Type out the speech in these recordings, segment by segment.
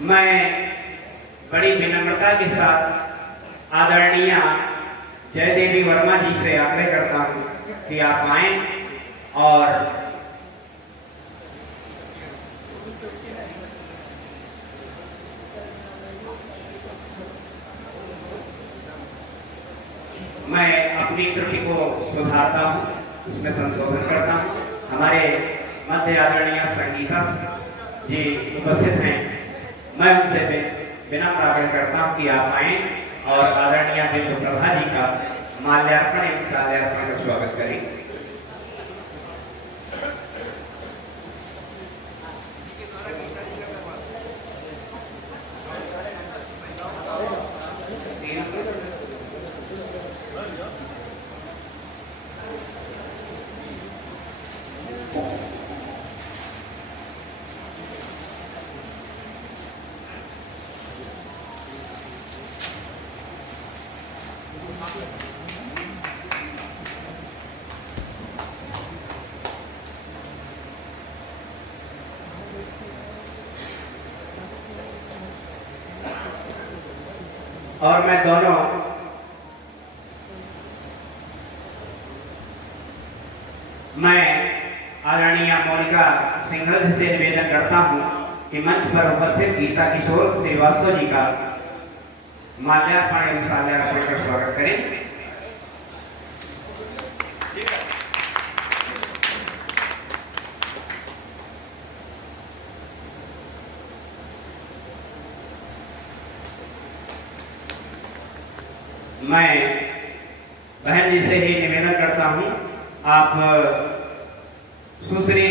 मैं बड़ी विनम्रता के साथ आदरणीय जयदेवी वर्मा जी से आग्रह करता हूं कि आप आए और मैं अपनी त्रुटि को सुधारता हूं, उसमें संशोधन करता हूं। हमारे मध्य आदरणीय संगीता जी उपस्थित हैं। मैं उनसे विनम्र आग्रह करता हूं कि आप आए और आदरणीय बिंदु प्रभा जी का माल्यार्पण एवं शाल्यार्पण का स्वागत करें। और मैं दोनों आदरणीय मोनिका सिंघल से निवेदन करता हूं कि मंच पर उपस्थित गीता किशोर श्रीवास्तव जी का माल्यार्पण एवं शाल्यार्पण का स्वागत करें। मैं बहन जी से ही निवेदन करता हूं, आप सुश्री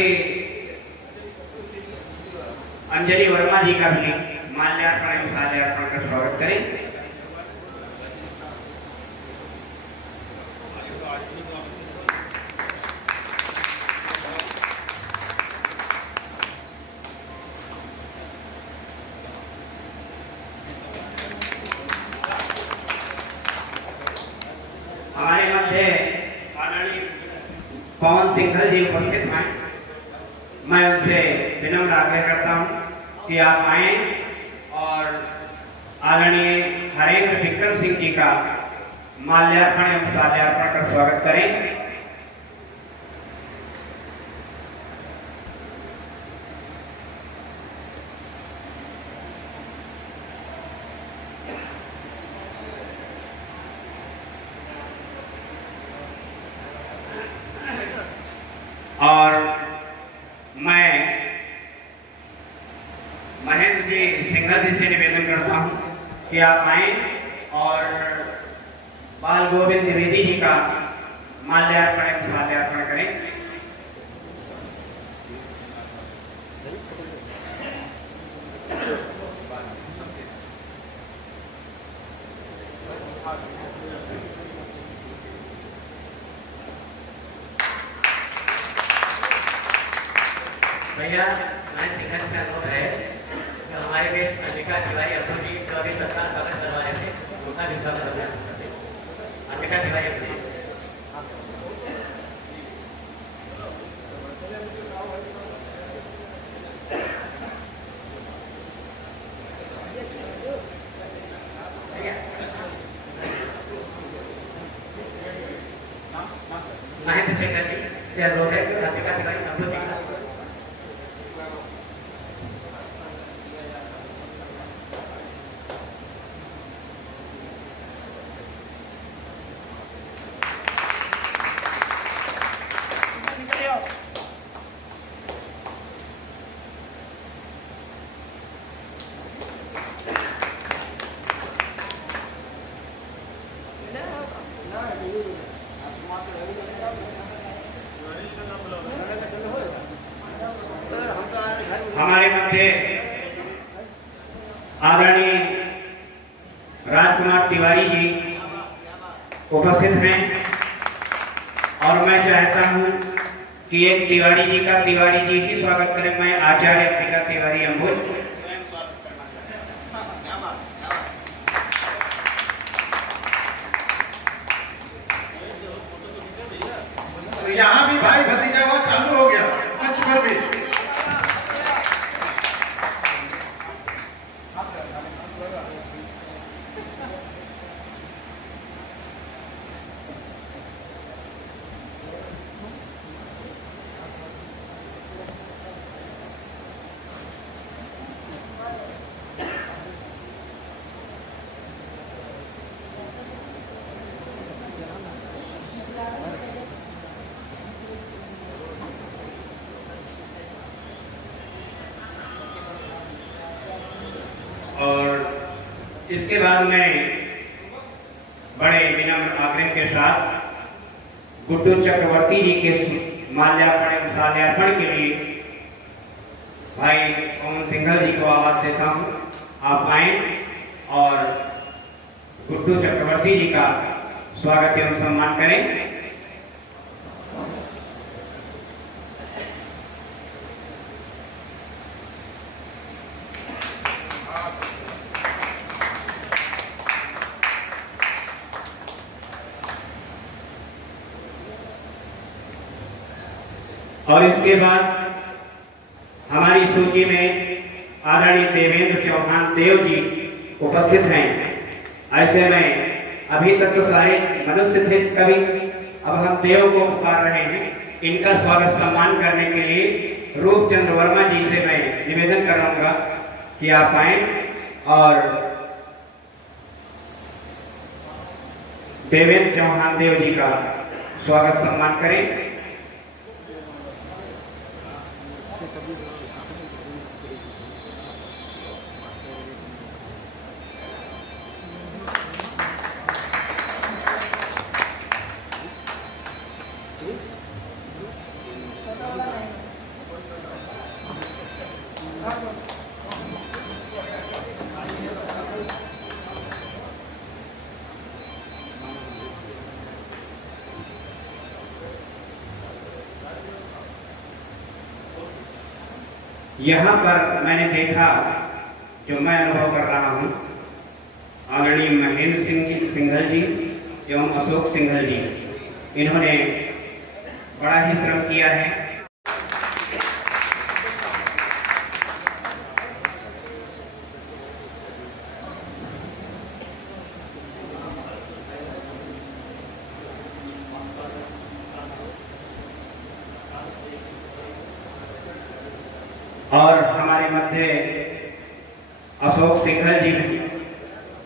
अंजलि वर्मा जी का भी माल्यार्पण एवं शाल्यार्पण का स्वागत करें। हमारे मध्य आदरणीय पवन सिंघल जी उपस्थित हैं। मैं उनसे विनम्र आग्रह करता हूं कि आप आए और आदरणीय हरेंद्र विक्रम सिंह जी का माल्यार्पण एवं शाल्यार्पण का स्वागत करें। और मैं महेंद्र जी सिंघल जी से निवेदन करता हूं कि आप आए और बाल गोविंद द्विवेदी जी का माल्यार्पण एवं शाल्यार्पण करें। भैया मैं सिंघल का अनुरोध है कि हमारे देश अंबिका तिवारी अब्दुल जी जो अभी सरकार स्वागत करवा रहे थे उनका भी स्वागत अभियान करते अंबिका तिवारी अब्दुल महेंद्र सिंह जी से अनुरोध है कि अंबिका तिवारी अब्दुल जी हमारे मध्य आदरणीय राजकुमार तिवारी जी उपस्थित हैं और मैं चाहता हूं कि एक तिवारी जी का तिवारी जी ही स्वागत करें। मैं आचार्य अंबिका तिवारी अंबुज यहाँ भी भाई भतीजा हुआ चालू हो गया मंच पर भी। इसके बाद मैं बड़े विनम्र आग्रह के साथ गुड्डू चक्रवर्ती जी के माल्यार्पण के लिए भाई पवन सिंघल जी को आवाज देता हूँ। आप आए और गुड्डू चक्रवर्ती जी का स्वागत एवं सम्मान करें। और इसके बाद हमारी सूची में आदरणीय देवेंद्र चौहान देव जी उपस्थित हैं। ऐसे में अभी तक तो सारे मनुष्य थे कवि, अब हम देव को पुकार रहे हैं। इनका स्वागत सम्मान करने के लिए रूपचंद्र वर्मा जी से मैं निवेदन करूंगा कि आप आए और देवेंद्र चौहान देव जी का स्वागत सम्मान करें। यहाँ पर मैंने देखा, जो मैं अनुभव कर रहा हूँ, आदरणीय महेंद्र सिंघल जी एवं अशोक सिंघल जी, इन्होंने बड़ा ही श्रम किया है। और हमारे मध्य अशोक सिंघल जी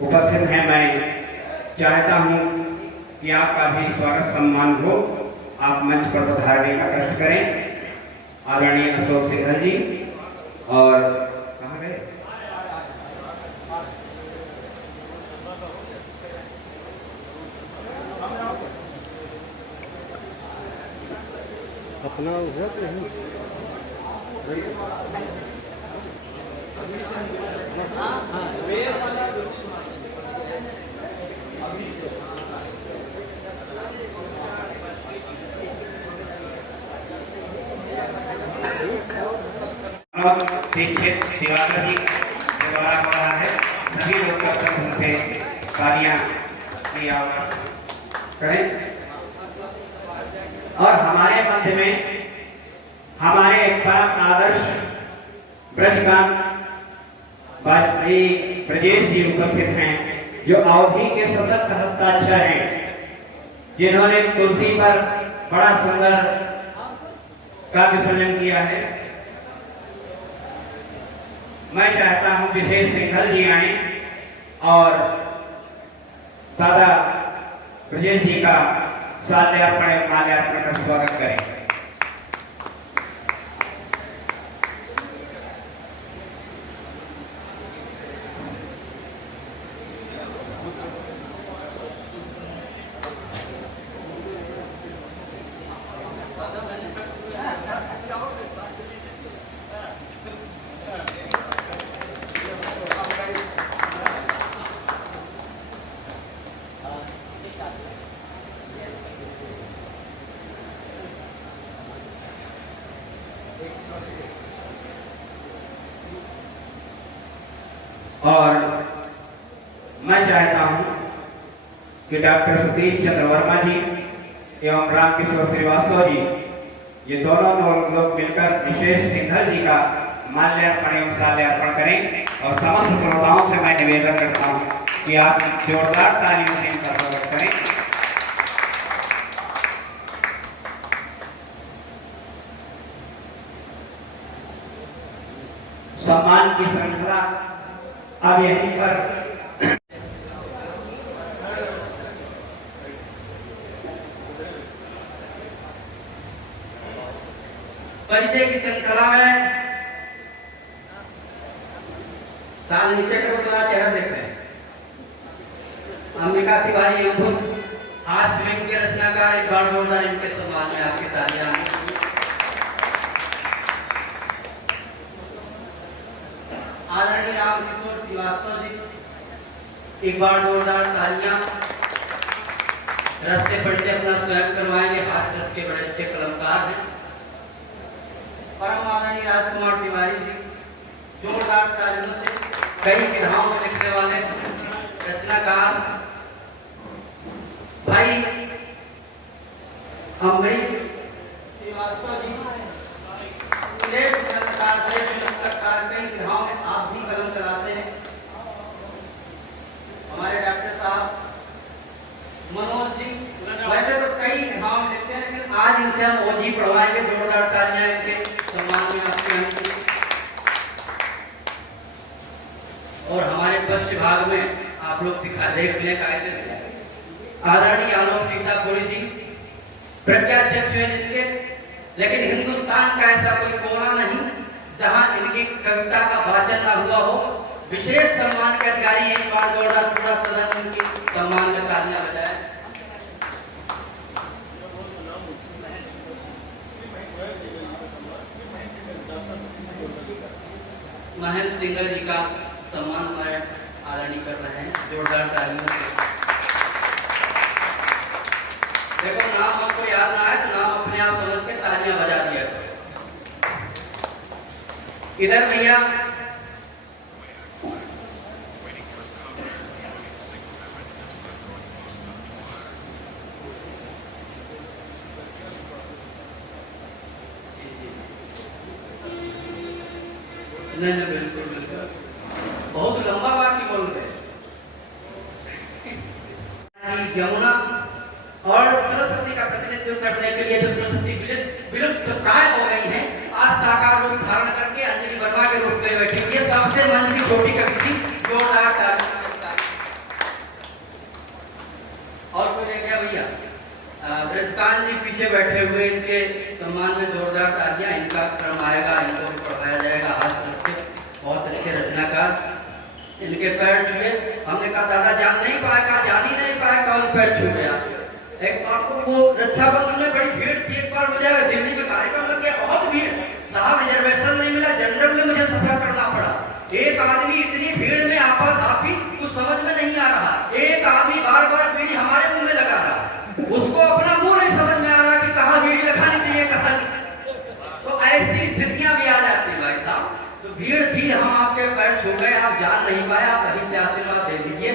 उपस्थित हैं। मैं चाहता हूं कि आपका भी स्वागत सम्मान हो। आप मंच पर पधारने का कष्ट करें। आदरणीय अशोक सिंघल जी और कहाँ गए? अपना दीक्षित दिवाकर जी द्वारा हो रहा है। सभी लोग उनसे तालियां की आवाज करें। और हमारे मध्य में हमारे परम आदर्श ब्रजकांत वाजपेयी ब्रजेश जी उपस्थित हैं, जो अवधि के सशक्त हस्ताक्षर हैं, जिन्होंने तुलसी पर बड़ा सुंदर काव्य सृजन किया है। मैं चाहता हूं विशेष सिंघल जी आए और दादा ब्रजेश जी का माल्यार्पण का स्वागत करें। और मैं चाहता हूं कि डॉक्टर सतीश चंद्र वर्मा जी एवं रामकिशोर श्रीवास्तव जी, ये दोनों लोग मिलकर विशेष सिंघल जी का माल्यार्पण एवं शाल्यार्पण करें। और समस्त श्रोताओं से मैं निवेदन करता हूं कि आप जोरदार तालियों से इनका स्वागत करें। सम्मान की श्रृंखला अब यहीं पर परिचय की श्रृंखला में साल नीचे करो तो चेहरा देखते हैं। अंबिका तिवारी एवं हास्य फिल्म के रचनाकार एक बार जोरदार इनके सम्मान में आपकी तालियां। आदरणीय रामकिशोर श्रीवास्तव जी, एक बार जोरदार तालियां। रस के परिचय अपना स्वयं करवाएंगे, हास्य रस के बड़े अच्छे कलाकार हैं। परम आदरणीय राजकुमार तिवारी जी, जोरदार तालियों से कई विधाओं में लिखने वाले रचनाकार भाई अमरीश श्रीवास्तव जी, श्रेष्ठ कलाकार, कई विधाओं में आप भी कलम चलाते हैं। हमारे डॉक्टर साहब मनोज जी, वैसे तो कई विधाओं में लिखते हैं, लेकिन आज इनसे हम ओजी पढ़वाएंगे। जोरदार तालियां इनके सम्मान में आपके हैं। और हमारे पश्चिम भाग में आप लोग देख लें कैसे आदरणीय आलोक सीतापुरी जी, प्रज्ञाचक्ष हैं इनके, लेकिन हिंदुस्तान का ऐसा कोई कोना नहीं जहां इनकी कविता का वाचन ना हुआ हो। विशेष सम्मान के अधिकारी, एक बार जोरदार पूरा सदन उनकी सम्मान में तालियां बजाएं। महेंद्र सिंगल जी का सम्मान हमारे आदरणीय कर रहे हैं, जोरदार तालियों से। देखो, नाम हमको याद ना आए तो नाम अपने आप समझ के तालियां बजा दिया करो। इधर भैया नहीं, बिल्कुल बिल्कुल, बहुत लंबा वाक्य बोल रहे। यमुना और सरस्वती का प्रतिनिधित्व करने के लिए जो सरस्वती विलुप्त प्राय हो गई हैं, आज साकार रूप धारण करके अंजलि वर्मा के रूप में बैठी हुई है। सबसे मन की छोटी कवि थी, जोरदार तालियां। और कोई है क्या भैया? ब्रजकांत जी पीछे बैठे हुए, इनके सम्मान में जोरदार तालियां। इनका क्रम आएगा, इनको पढ़ाया जाएगा। हास्य बहुत अच्छे रचनाकार, इनके पैर छुए। हमने कहा दादा जान नहीं पाएगा, जान ही नहीं पाएगा, उन पैर छू गया। एक आपको वो रक्षाबंधन में बड़ी भीड़ थी, एक बार मुझे दिल्ली में कार्यक्रम लग गया, बहुत भीड़। साहब रिजर्वेशन नहीं मिला, जनरल में मुझे सफर करना पड़ा। एक आदमी इतनी भीड़ में आपाधापी, कुछ समझ में नहीं आ रहा। एक आदमी बार बार बीड़ी हमारे मुंह में लगा रहा, उसको अपना मुंह नहीं समझ में आ रहा कि कहाँ बीड़ी लगानी चाहिए, कहाँ। तो ऐसी स्थितियां भी आ जाती भाई साहब। तो भीड़ थी, हम आपके पैर छू गए, आप जान नहीं पाए, आप कहीं से आशीर्वाद दे दीजिए।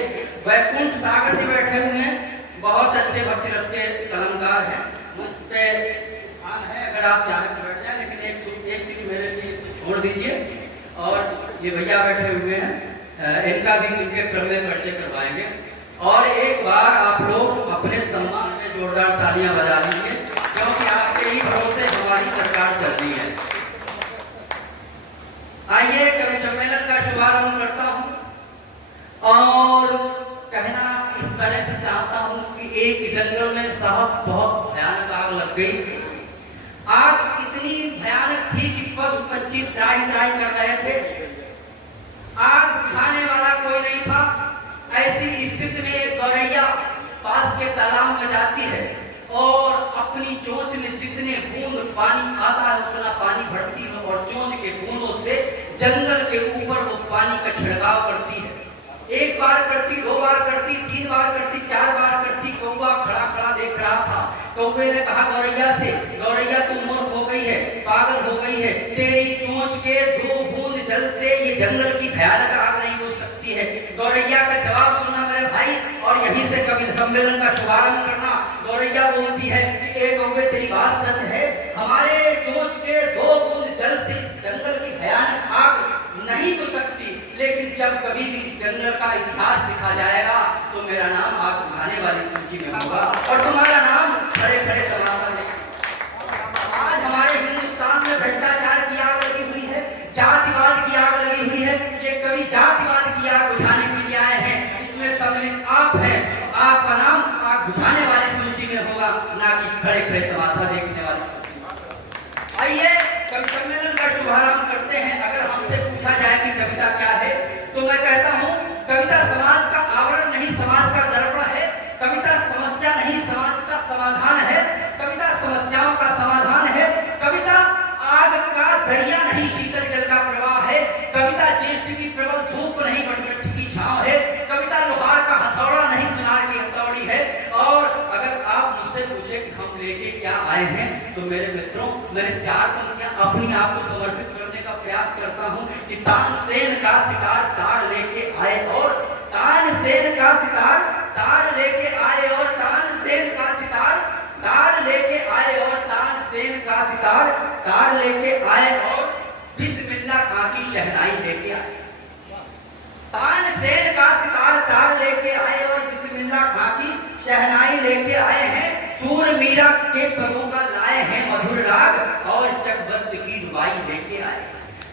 वैकुंठ सागर जी बैठे हुए हैं, बहुत अच्छे भक्ति रस के कलमकार हैं। मंच पे स्थान है, अगर आप चाहें तो बैठ जाए, लेकिन एक सीट मेरे लिए छोड़ दीजिए। और ये भैया बैठे हुए हैं, इनका भी इनके क्रम में परिचय करवाएंगे। और एक बार आप लोग अपने सम्मान में जोरदार तालियां बजा दीजिए, क्योंकि आपके ही भरोसे हमारी सरकार चल रही है। आइए कवि सम्मेलन का शुभारंभ करता हूं और कहना इस तरह से चाहता हूं कि एक जंगल में साहब बहुत भयानक आग लग गई। आग इतनी भयानक थी कि पशु पक्षी ट्राई कर रहे थे, आग बुझाने वाला कोई नहीं था। ऐसी स्थिति में एक गौरैया पास के तालाब में जाती है और अपनी चोंच में जितने बूंद पानी आता है उतना पानी भरती है और चोंच के बूंदों से जंगल के ऊपर वो पानी का छिड़काव करती है। एक बार करती, दो बार करती, तीन बार करती, चार बार करती। कौवा खड़ा खड़ा देख रहा था। कौवे ने कहा गौरैया से, गौरैया तू मूर्ख हो गई है, पागल हो गई है, तेरी चोंच के दो बूंद जल से ये जंगल की भयानक आग नहीं बुझ सकती है। गौरैया का जवाब सुना मेरे भाई, और यहीं से कवि सम्मेलन का शुभारंभ करना। गौरैया बोलती है, ए कौवे तेरी बात सच है, हमारे चोंच के दो बूंद जल से इस जंगल की भयानक आग नहीं बुझ सकती, लेकिन जब कभी भी इस जंगल का इतिहास लिखा जाएगा तो मेरा नाम आग बुझाने वाली सूची में होगा और तुम्हारा नाम खड़े खड़े तमाशा में। आज हमारे हिंदुस्तान में भ्रष्टाचार की आग लगी हुई है, जातिवाद की आग लगी हुई है। ये कवि जातिवाद की आग बुझाने के लिए आए हैं, इसमें सम्मिलित आप हैं। आपका नाम आग बुझाने वाली सूची में होगा, ना कि खड़े खड़े तमाशा देखने वाली सूची में। आइए कवि सम्मेलन का शुभारंभ करते हैं। अगर हमसे पूछा जाए कि कविता क्या है, तो मैं कहता हूँ कविता समाज का आवरण नहीं, समाज का दर्पण नहीं शीतल जल का प्रवाह है, कविता ज्येष्ठ की प्रबल धूप नहीं वटवृक्ष की छांव है, कविता लोहार का हथौड़ा नहीं सुनार की हथौड़ी है। और अगर आप मुझसे पूछे कि हम लेके क्या आए हैं, तो मेरे मित्रों मैंने 4 पंक्तियां अपने आप को समर्पित करने का प्रयास करता हूं कि तानसेन का सितार तार लेके आए और तानसेन का सितार तार लेके आए और तानसेन का सितार तार लेके आए और तानसेन का सितार तार लेके आए और बिस्मिल्लाह खां की शहनाई लेके आए। तानसेन का सितार तार लेके आए और बिस्मिल्लाह खां की शहनाई लेके आए हैं। सूर मीरा के पदों का लाए हैं मधुर राग और चकबस्त की रुबाई लेके आए।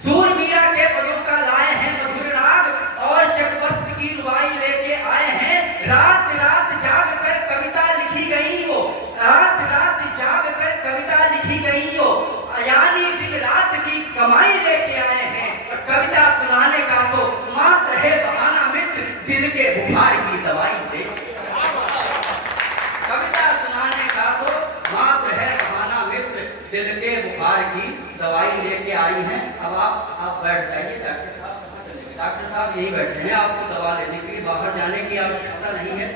सूर मीरा के पदों का लाए हैं मधुर राग और चकबस्त की रुबाई लेके आए हैं। रात रात जाग कर कविता लिखी गई हो, रात रात जाग कर कविता लिखी गई हो, यानी दिन रात की कमाई लेके आए हैं। और कविता सुनाने का तो मात्र है बहाना मित्र, दिल के बुखार की दवाई दे। कविता सुनाने का तो मात्र है बहाना मित्र, दिल के बुखार की दवाई लेके आई हैं। अब आप बैठ जाइए। डॉक्टर साहब कहाँ चले गए? डॉक्टर साहब यही बैठे हैं, आपको दवा लेने के लिए बाहर जाने की आवश्यकता नहीं है।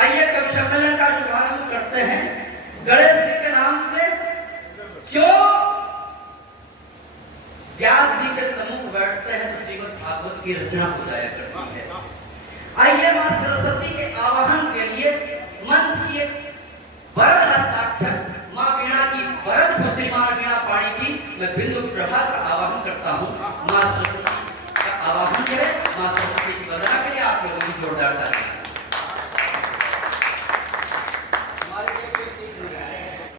आइए कवि सम्मेलन का शुभारंभ करते हैं गणेश जी के नाम से, जो व्यास जी के सम्मुख बैठते हैं तो श्रीमद् भागवत की रचना हो जाया करती है। आइए मां सरस्वती के आवाहन के लिए मंच की एक वरद हस्ताक्षर मां वीणा की वरद पुत्री मां वीणा पाणी की मैं बिंदु प्रभा का आवाहन करता हूं। मां सरस्वती का आवाहन करें। मां सरस्वती